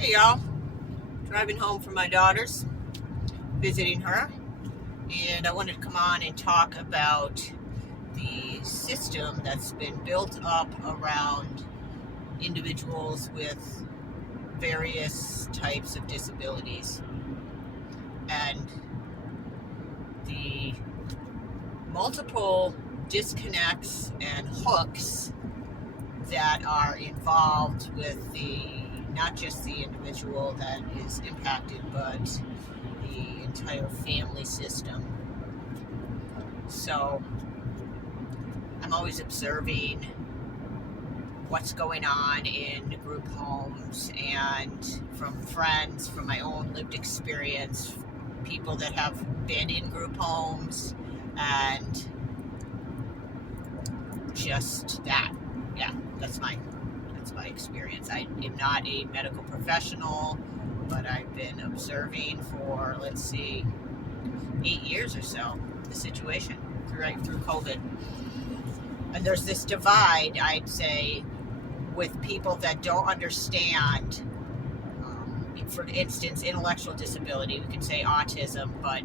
Hey y'all, driving home from my daughter's, visiting her, and I wanted to come on and talk about the system that's been built up around individuals with various types of disabilities and the multiple disconnects and hooks that are involved with not just the individual that is impacted, but the entire family system. So I'm always observing what's going on in group homes, and from friends, from my own lived experience, people that have been in group homes, and just that. Yeah, that's my experience. I am not a medical professional, but I've been observing for, 8 years or so, the situation right through COVID. And there's this divide, I'd say, with people that don't understand, for instance, intellectual disability. We could say autism, but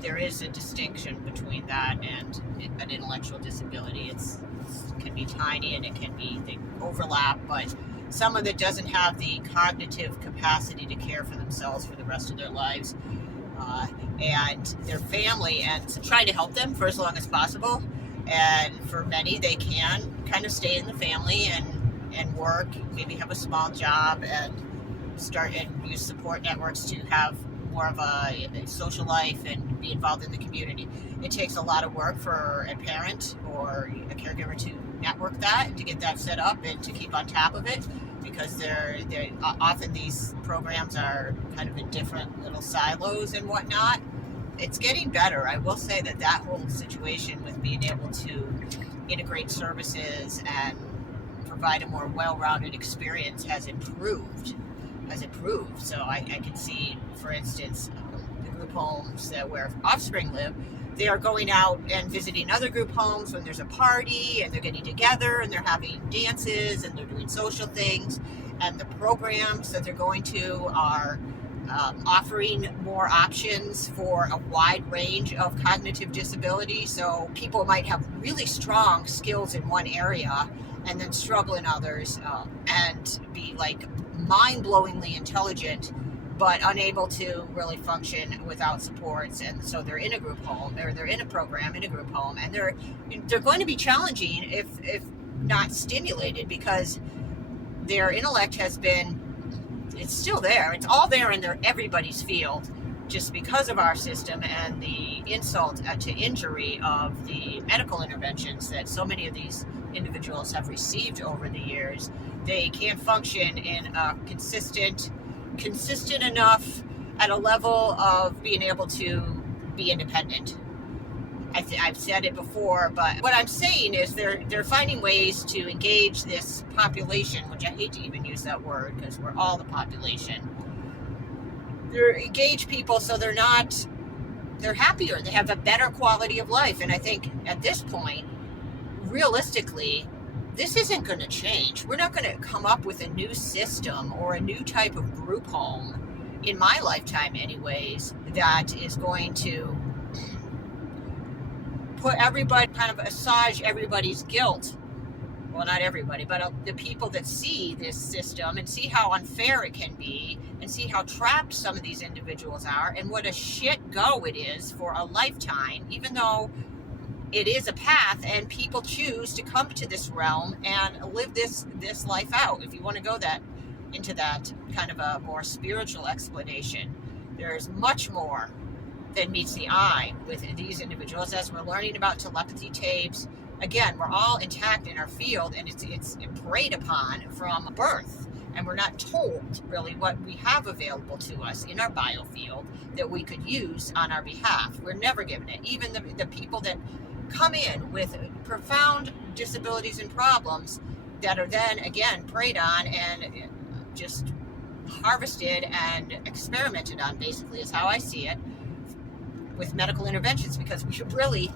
there is a distinction between that and an intellectual disability. It can be tiny and they overlap, but someone that doesn't have the cognitive capacity to care for themselves for the rest of their lives, and their family, and trying to help them for as long as possible. And for many, they can kind of stay in the family and work, maybe have a small job and start and use support networks to have more of a social life and be involved in the community. It takes a lot of work for a parent or a caregiver to network that and to get that set up and to keep on top of it, because they're often these programs are kind of in different little silos and whatnot. It's getting better. I will say that whole situation with being able to integrate services and provide a more well-rounded experience has improved. So I can see, for instance, the group homes where offspring live, they are going out and visiting other group homes when there's a party, and they're getting together and they're having dances and they're doing social things, and the programs that they're going to are offering more options for a wide range of cognitive disability. So people might have really strong skills in one area and then struggle in others, and be mind-blowingly intelligent but unable to really function without supports. And so they're in a group home, or they're in a program in a group home, and they're going to be challenging if not stimulated, because their intellect it's still there. It's all there in everybody's field, just because of our system and the insult to injury of the medical interventions that so many of these individuals have received over the years. They can't function in a consistent enough at a level of being able to be independent. I've said it before, but what I'm saying is they're finding ways to engage this population, which I hate to even use that word because we're all the population. They engage people so they're happier, they have a better quality of life. And I think at this point, realistically, this isn't going to change. We're not going to come up with a new system or a new type of group home, in my lifetime anyways, that is going to put everybody, kind of assuage everybody's guilt. Well, not everybody, but the people that see this system and see how unfair it can be, and see how trapped some of these individuals are, and what a shit go it is for a lifetime, even though it is a path and people choose to come to this realm and live this life out. If you want to go into that kind of a more spiritual explanation, there's much more than meets the eye with these individuals. As we're learning about telepathy tapes, again, we're all intact in our field, and it's preyed upon from birth, and we're not told really what we have available to us in our biofield that we could use on our behalf. We're never given it. Even the people that come in with profound disabilities and problems that are then again preyed on and just harvested and experimented on, basically, is how I see it, with medical interventions, because we really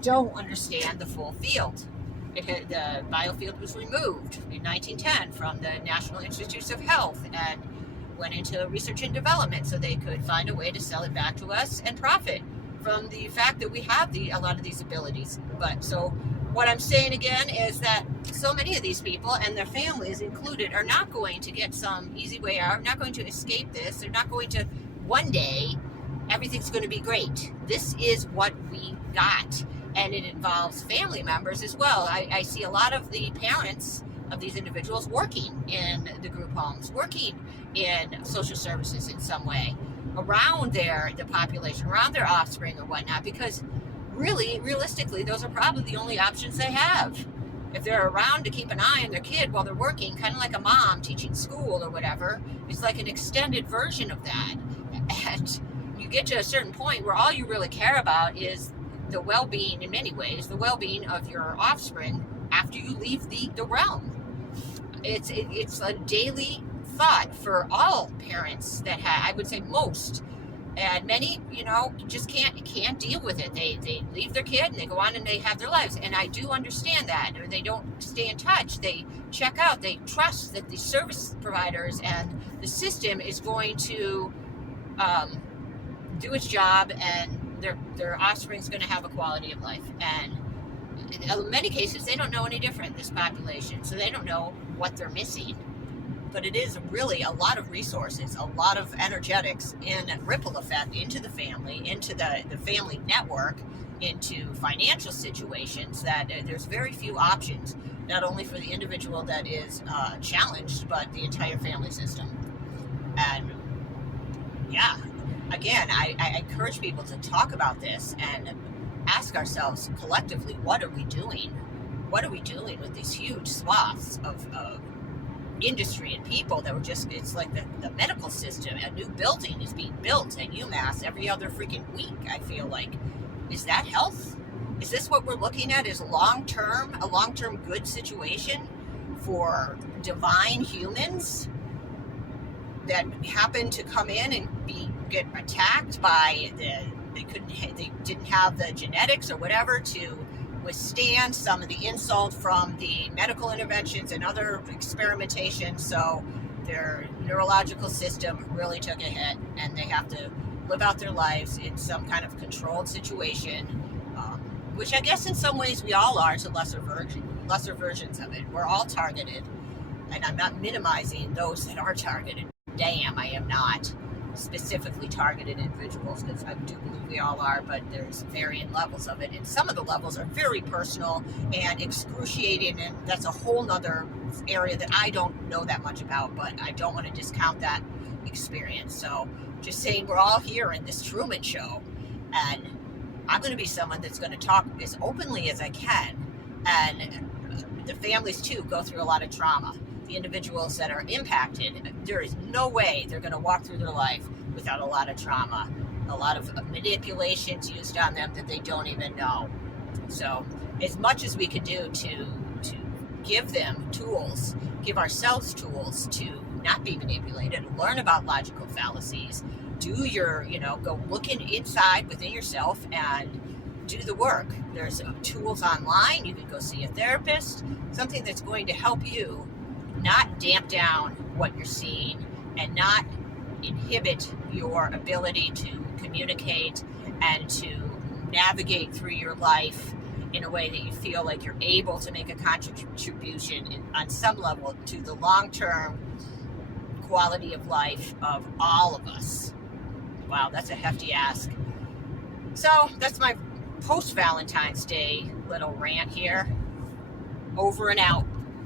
don't understand the full field. The biofield was removed in 1910 from the National Institutes of Health, and went into research and development so they could find a way to sell it back to us and profit from the fact that we have a lot of these abilities. But so what I'm saying again is that so many of these people, and their families included, are not going to get some easy way out, not going to escape this. They're not going to, one day, everything's going to be great. This is what we got. And it involves family members as well. I see a lot of the parents of these individuals working in the group homes, working in social services in some way around the population, around their offspring or whatnot, because really, realistically, those are probably the only options they have. If they're around to keep an eye on their kid while they're working, kind of like a mom teaching school or whatever, it's like an extended version of that. And you get to a certain point where all you really care about is the well-being, in many ways, the well-being of your offspring after you leave the realm. It's a daily thought for all parents that I would say most, and many, just can't deal with it. They leave their kid and they go on and they have their lives, and I do understand that. Or they don't stay in touch. They check out. They trust that the service providers and the system is going to do its job, and their offspring is going to have a quality of life. And in many cases, they don't know any different, this population, so they don't know what they're missing. But it is really a lot of resources, a lot of energetics in ripple effect into the family, into the family network, into financial situations, that there's very few options, not only for the individual that is challenged, but the entire family system. And yeah, again, I encourage people to talk about this and ask ourselves collectively, what are we doing? What are we doing with these huge swaths of industry and people that were just, it's like the medical system. A new building is being built at UMass every other freaking week, I feel like. Is that health? Is this what we're looking at as a long-term good situation for divine humans that happen to come in and get attacked by they didn't have the genetics or whatever to withstand some of the insult from the medical interventions and other experimentation, so their neurological system really took a hit and they have to live out their lives in some kind of controlled situation, which I guess in some ways we all are, to lesser versions of it. We're all targeted, and I'm not minimizing those that are targeted. Damn, I am not specifically targeted individuals, because I do believe we all are, but there's varying levels of it, and some of the levels are very personal and excruciating, and that's a whole nother area that I don't know that much about, but I don't want to discount that experience. So just saying, we're all here in this Truman Show, and I'm going to be someone that's going to talk as openly as I can, and the families too go through a lot of trauma. The individuals that are impacted, there is no way they're going to walk through their life without a lot of trauma, a lot of manipulations used on them that they don't even know. So as much as we can do to give them tools, give ourselves tools to not be manipulated, learn about logical fallacies, do your, go looking inside within yourself and do the work. There's tools online. You can go see a therapist, something that's going to help you not damp down what you're seeing and not inhibit your ability to communicate and to navigate through your life in a way that you feel like you're able to make a contribution on some level to the long-term quality of life of all of us. Wow, that's a hefty ask. So that's my post-Valentine's Day little rant here. Over and out.